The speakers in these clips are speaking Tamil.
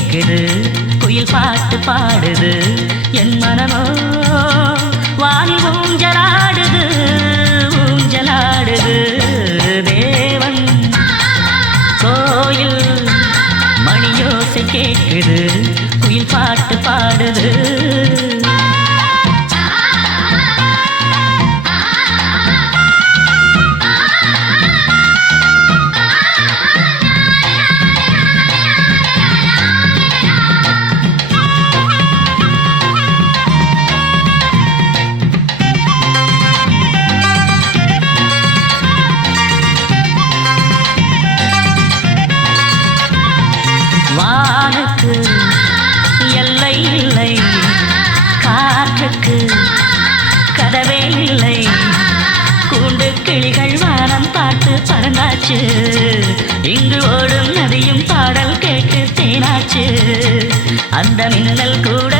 கேட்குது, குயில் பாட்டு பாடுது, என் மனமோ வானில் ஊஞ்சலாடுது ஊஞ்சலாடுது. தேவன் கோயில் மணியோசை கேட்குது, குயில் பாட்டு பாடுது. வானுக்கு எல்லை இல்லை, காற்றுக்கு கதவே இல்லை, கூண்டு கிளிகள் வானம் பார்த்து பறந்தாச்சு, இங்கு ஓடும் நதியும் பாடல் கேட்டு தேனாச்சு, அந்த மின்னல் கூட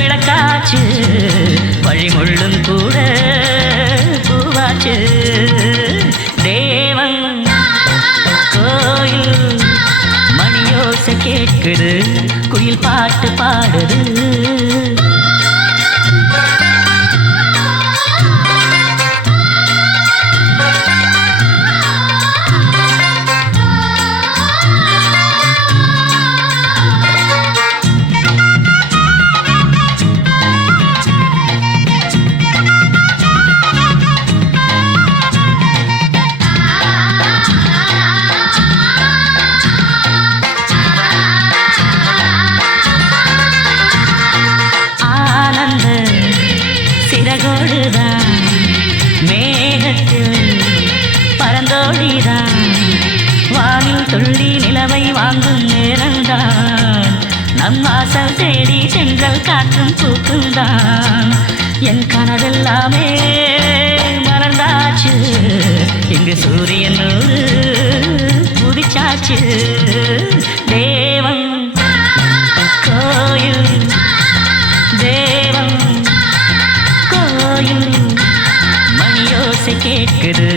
விளக்காச்சு, வழிமுள்ளும் கூட பூவாச்சு. தேவன் கோயில் மணியோசை கேட்குது, குயில் பாட்டு பாடுது. சிறகோடுதான் மேகத்தில் பரந்தோடிதான், வானில் துள்ளி நிலவை வாங்கும் நேரம்தான், நம் வாசல் தேடி சென்றல் காற்றும் பூக்கும்தான், என் கனவெல்லாமே மலர்ந்தாச்சு, இங்கு சூரியன் புதிச்சாச்சு. தேவன் கோயில் தேவன் கோயில் மணியோசை கேட்குது,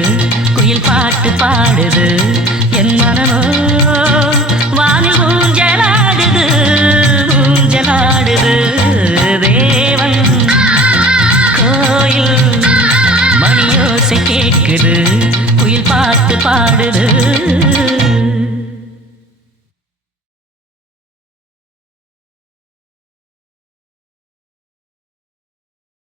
குயில் பாட்டு பாடுது, என் மனமோ வானில் ஊஞ்சலாடுது ஊஞ்சலாடுது. தேவன் கோயில் மணியோசை கேட்குது, குயில் பாட்டு பாடுது.